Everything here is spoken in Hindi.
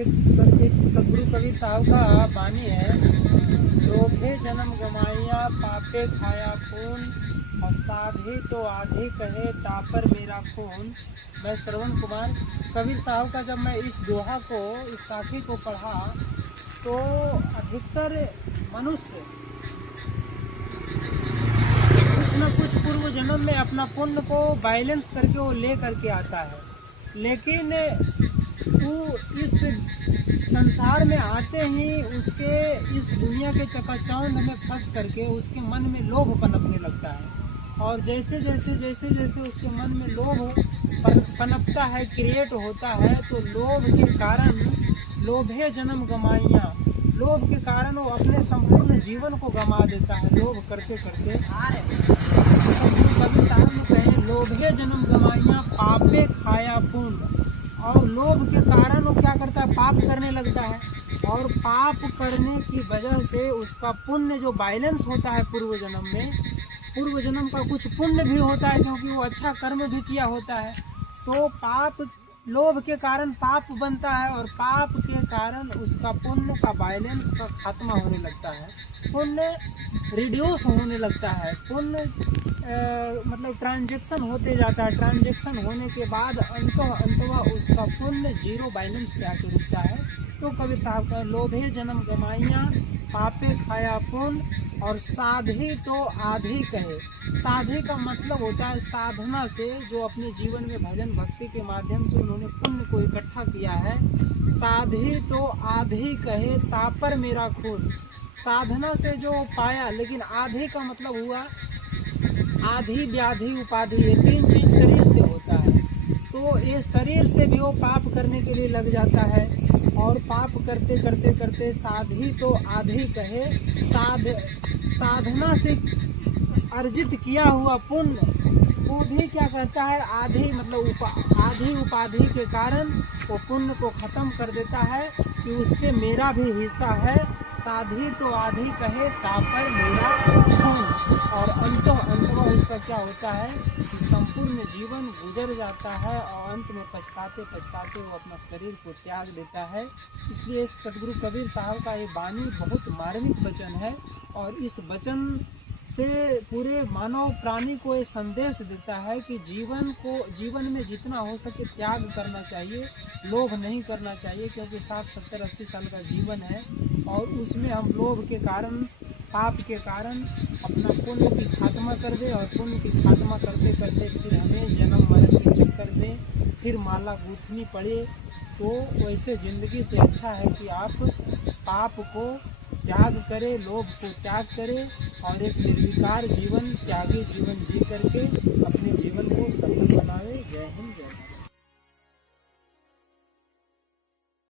एक सदगुरु कबीर साहब का वाणी है, लोभे जन्म गमाइया पापे खाया खून, और साधे तो आधे कहे तापर मेरा खून। मैं श्रवण कुमार। कबीर साहब का जब मैं इस दोहा को, इस साखी को पढ़ा तो अधिकतर मनुष्य कुछ न कुछ पूर्व जन्म में अपना पुण्य को बैलेंस करके वो ले करके आता है, लेकिन वो इस संसार में आते ही उसके इस दुनिया के चकाचौंध में फंस करके उसके मन में लोभ पनपने लगता है। और जैसे जैसे उसके मन में लोभ पनपता है, क्रिएट होता है, तो लोभ के कारण लोभे जन्म गमाइया, लोभ के कारण वो अपने संपूर्ण जीवन को गंवा देता है। लोभ करते करते कबीर साहब ने कहे, लोभे जन्म गमाइया पापे खाया पुण्य। और लोभ के कारण वो क्या करता है, पाप करने लगता है, और पाप करने की वजह से उसका पुण्य जो बैलेंस होता है पूर्व जन्म में, पूर्व जन्म का कुछ पुण्य भी होता है क्योंकि वो अच्छा कर्म भी किया होता है, तो पाप, लोभ के कारण पाप बनता है, और पाप के कारण उसका पुण्य का बैलेंस का खात्मा होने लगता है, पुण्य रिड्यूस होने लगता है, पुण्य मतलब ट्रांजैक्शन होते जाता है। ट्रांजैक्शन होने के बाद अंततः उसका पुण्य जीरो बैलेंस पे आके रुकता है। तो कबीर साहब का लोभे जन्म गमाइया पापे खाया पुण्य, और साधी तो आधी कहे। साधी का मतलब होता है साधना से, जो अपने जीवन में भजन भक्ति के माध्यम से उन्होंने पुण्य को इकट्ठा किया है। साधी तो आधी कहे तापर मेरा खून, साधना से जो पाया, लेकिन आधी का मतलब हुआ आधी व्याधि उपाधि, ये तीन चीज शरीर से होता है, तो ये शरीर से भी वो पाप करने के लिए लग जाता है, और पाप करते करते करते साधी तो आधी कहे, साधना से अर्जित किया हुआ पुण्य वो भी क्या करता है, आधी मतलब आधी उपाधि के कारण वो पुण्य को खत्म कर देता है कि उसपे मेरा भी हिस्सा है। साधी तो आधी कहे तापर मेरा खून, और अंततः उसका क्या होता है कि संपूर्ण जीवन गुजर जाता है, और अंत में पछताते पछताते वो अपना शरीर को त्याग देता है। इसलिए सदगुरु कबीर साहब का ये वाणी बहुत मार्मिक वचन है, और इस वचन से पूरे मानव प्राणी को ये संदेश देता है कि जीवन में जितना हो सके त्याग करना चाहिए, लोभ नहीं करना चाहिए, क्योंकि 60, 70, 80 साल का जीवन है, और उसमें हम लोभ के कारण, पाप के कारण अपना पुण्य की खात्मा कर दे, और पुण्य की खात्मा करते करते फिर हमें जन्म मरण के चक्कर में फिर माला गूंथनी पड़े। तो वैसे ज़िंदगी से अच्छा है कि आप पाप को त्याग करें, लोभ को त्याग करें, और एक निर्विकार जीवन, त्यागी जीवन जी करके अपने जीवन को सफल बनावे। जय हिंद, जय भारत।